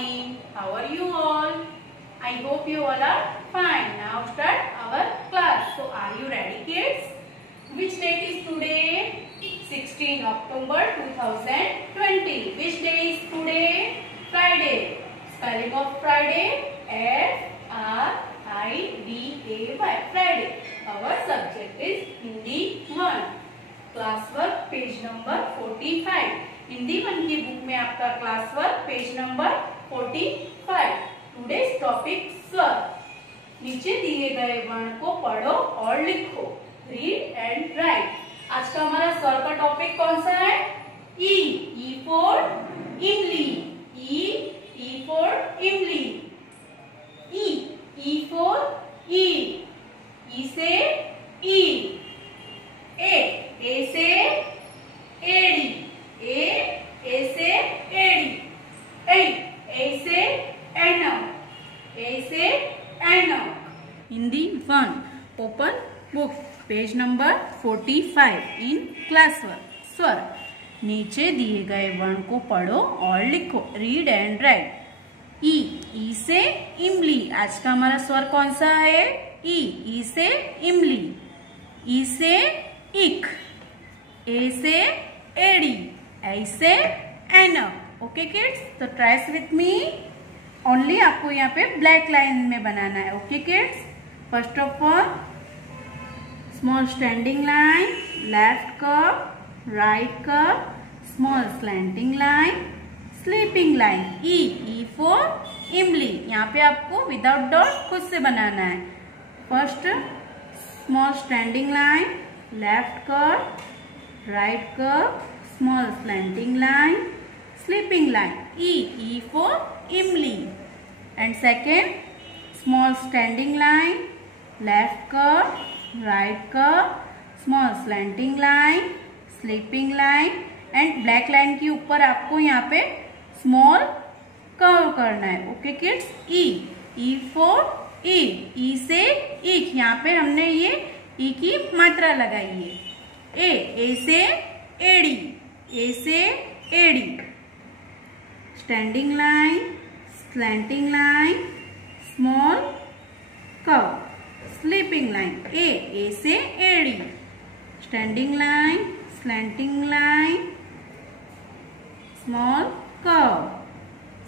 morning. How are you all? I hope you all are fine. Now start our class. So are you ready, kids? Which date is today? 16 October 2020. Which day is today? Friday. Spelling of Friday, F-R-I-D-A-Y. Friday. Our subject is Hindi 1. Class work page number 45. Hindi 1 की book में आपका class work page number 45. Today's topic स्वर. नीचे दिए गए वर्ण को पढ़ो और लिखो. Read and right. आज का हमारा स्वर का टॉपिक कौन सा है? ई. ई फॉर इमली. ई फॉर इमली. ई. ई फॉर ई. ई से ई. ए. ए से एड़ी. ए से एड़ी. ए से एनक. ए से एनक. Hindi 1. Open book page number 45 in class work. स्वर. नीचे दिए गए वर्ण को पढ़ो और लिखो. Read and write. ई. ई से इमली. आज का हमारा स्वर कौन सा है? ई. ई से इमली. ई से इक. ए से एड़ी. ए से एनक. ओके किड्स, तो ट्राइस विथ मी. ओनली आपको यहाँ पे ब्लैक लाइन में बनाना है. Okay kids, first of all small standing line, left curve, right curve, small slanting line, sleeping line. ई. ई फॉर इमली. यहाँ पे आपको विदाउट डॉट खुद से बनाना है. First small standing line, left curve, right curve, small slanting line, sleeping line. E. E for Imli. And second, small standing line, left curve, right curve, small slanting line, sleeping line. And black line के ऊपर आपको यहाँ पे small curve करना है. Okay kids? E. E for E. E से ईक. यहाँ पे हमने ये ई की मात्रा लगाई है. ए. ए से एड़ी. ए से एड़ी. Standing line, slanting line, small curve, sleeping line. ए. ए से एड़ी. Standing line, slanting line, small curve,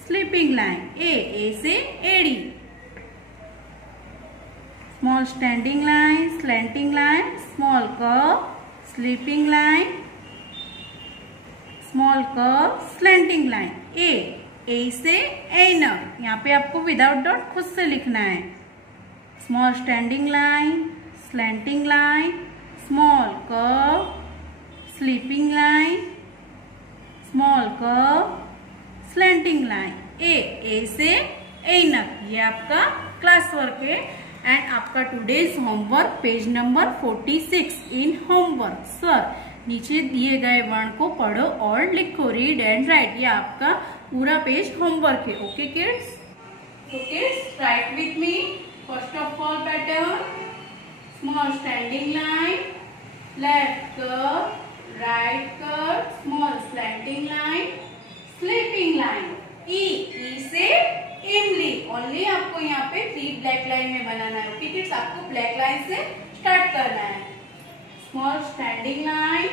sleeping line. ए. ए से एड़ी. Small standing line, slanting line, small curve, sleeping line, small curve, slanting line. ए. ए से एनक. यहाँ पे आपको विदाउट डॉट खुद से लिखना है. Small standing line, slanting line, small curve, sleeping line, small curve, slanting line. ए. ए से एनक. ये आपका क्लास वर्क है. एंड आपका today's homework page number 46 in homework. Sir, नीचे दिए गए वर्ण को पढ़ो और लिखो. Read and write. ये आपका पूरा पेज होमवर्क है. Okay kids? तो kids, right with me. First of all pattern. Small standing line, left curve, right curve, small slanting line, sleeping line. ई. ई से इमली. ओनली आपको यहाँ पे 3 ब्लैक लाइन में बनाना है. ओके किड्स, आपको ब्लैक लाइन से स्टार्ट करना है. Small standing line,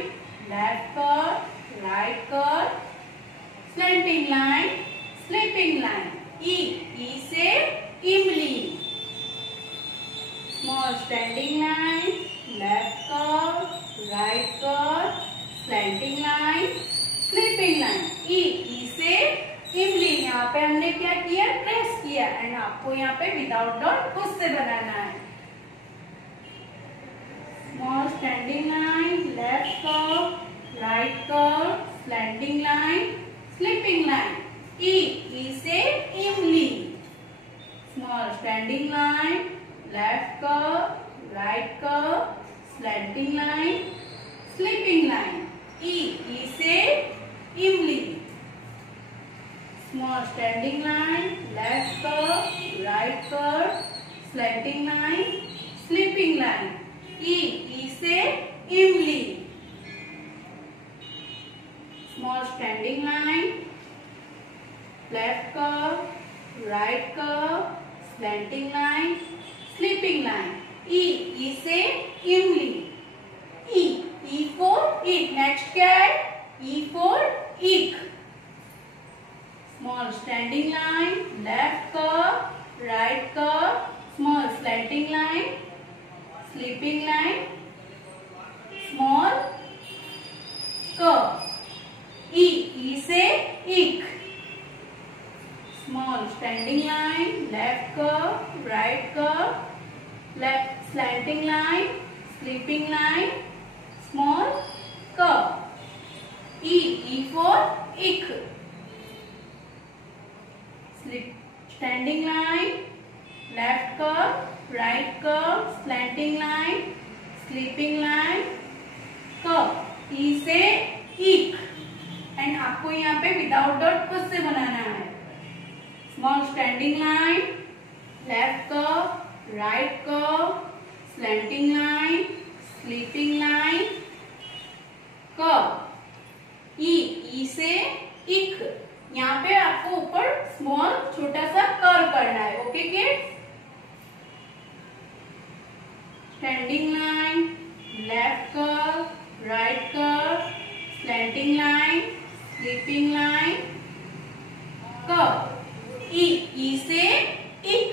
left curve, right curve, slanting line, sleeping line. ई. ई से इमली. Small standing line, left curve, right curve, slanting line, sleeping line. ई. ई से इमली. यहाँ पे हमने क्या किया? प्रेस किया. एंड आपको यहाँ पे विदाउट डॉट खुद से बनाना है. Small standing line, left curve, right curve, slanting line, sleeping line. ई. ई से इमली. Small standing line, left curve, right curve, slanting line, sleeping line. ई. ई से इमली. Small standing line, left curve, right curve, slanting line, sleeping line. E. E से इमली. Small standing line, left curve, right curve, slanting line, sleeping line. E से इमली. E for eek. Next क्या है? E for eek. Small standing line, left curve, right curve, small slanting line, sleeping line, small curve. E से eek. Small standing line, left curve, right curve, left slanting line, sleeping line, small curve. E for eek. Standing line, left curve, right curve, slanting line, sleeping line, curve. E से eek. And आपको यहाँ पे without dot खुद से बनाना है. Small standing line, left curve, right curve, slanting line, sleeping line, curve. ई से इक. यहाँ पे आपको ऊपर स्मॉल छोटा सा कर्व करना है. Okay kids? Standing line, left curve, right curve, slanting line, sleeping line, curve. ई से इक.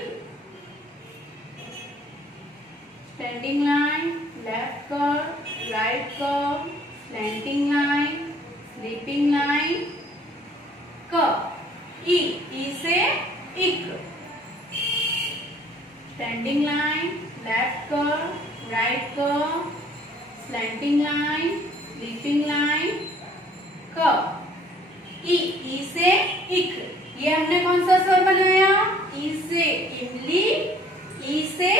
Standing line, left curve, right curve, slanting line, sleeping line, curve. ई से इक. Standing line, left curve, right curve, slanting line, sleeping line, curve. ई से इक. ये हमने कौन सा स्वर बनाया? ई से इमली, ई से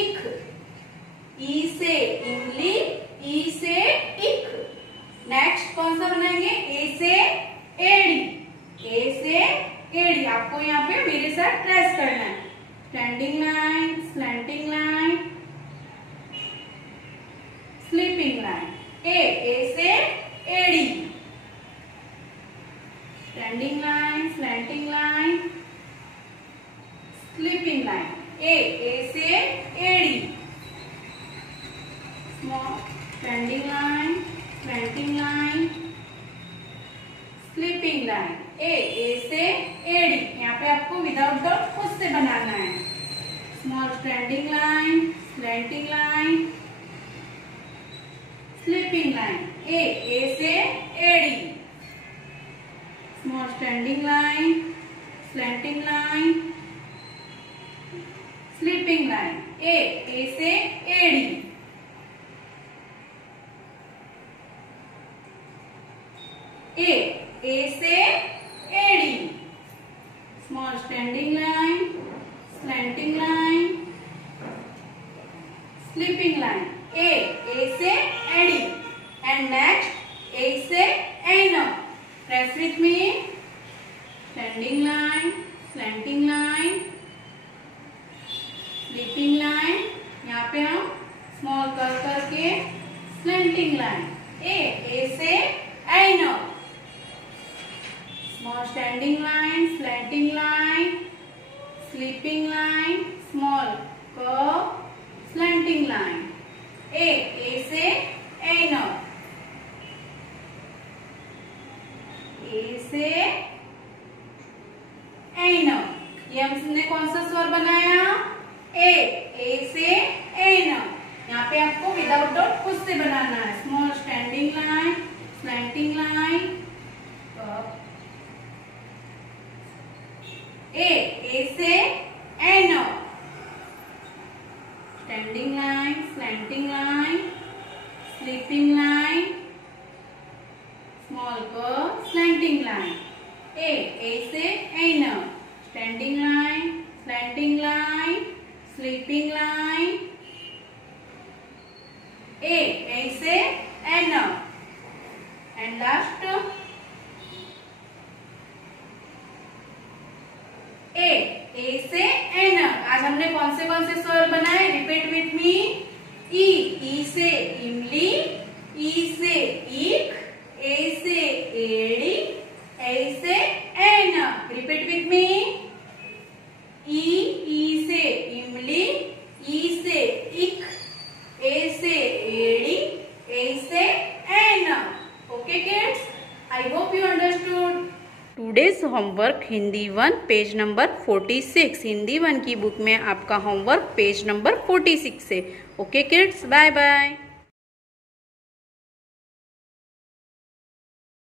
इक. ई से इमली, ई से इक. नेक्स्ट कौन सा बनाएंगे? ए से एड़ी. ए से एड़ी. आपको यहाँ पे मेरे साथ ट्रेस करना है. Standing line, slanting line, sleeping line. ए से एड़ी. Standing line, slanting line, sleeping line. ए से एड़ी. Small standing line, slanting line, sleeping line. ए से एड़ी. यहाँ पे आपको विदाउट डॉट खुद से बनाना है. Small standing line, slanting line, sleeping line. ए से एड़ी. Small standing line, slanting line, sleeping line. ए से एड़ी. ए से एड़ी. Small standing line, slanting line, sleeping line. ए से एड़ी. एंड नेक्स्ट ए से एनो. Press with me. Standing line, slanting line, sleeping line. यहाँ पे हम स्मॉल कर्व करके slanting line. ए से एनो. Small standing line, slanting line, sleeping line, small curve, slanting line. ए से एनो. ए से एनो. ये हमने कौन सा स्वर बनाया? ए से एनो. यहाँ पे आपको विदाउट डॉट खुद से बनाना है. Small standing line, slanting line, ए से एनो. Standing line, slanting line, sleeping line, small curve, slanting line. A से एनो. Standing line, slanting line, sleeping line. A से एनो. And last ए से एनो. आज हमने कौन से स्वर बनाए? Repeat with me. ई से इमली, ई से ईक, ए से एड़ी, ए से N. Repeat today's homework Hindi 1 page number 46। Hindi 1 की बुक में आपका होमवर्क पेज नंबर 46 है। Okay kids, bye bye.